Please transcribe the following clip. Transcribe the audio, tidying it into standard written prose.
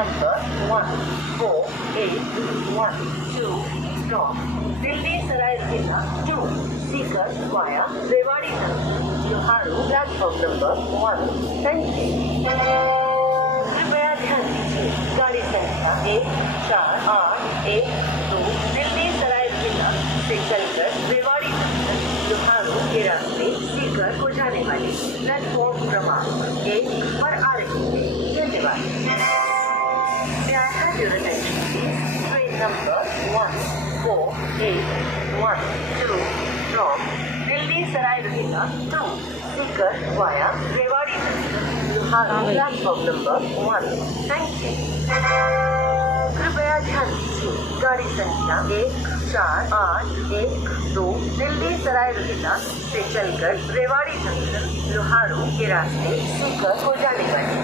number 14812 from Delhi Sarai Rohilla to Sikar via Rewari Junction, Loharu, platform number 1. Thank you. कृपया ध्यान दीजिए गाड़ी संख्या 1481 दिल्ली सराय रोहिल्ला से चलकर रेवाड़ी जंक्शन लोहारू के रास्ते सीकर को जाने वाली प्लेटफॉर्म क्रमांक 1 पर आ रही है। धन्यवाद। May I have your attention please? Train number 14812 from Delhi Sarai Rohilla to Sikar via Rewari Junction, Loharu, platform number 1. Thank you. कृपया ध्यान दीजिए गाड़ी संख्या 1481 दिल्ली सराय रोहिल्ला से चलकर रेवाड़ी जंक्शन लोहारू के रास्ते सीकर को जाने वाली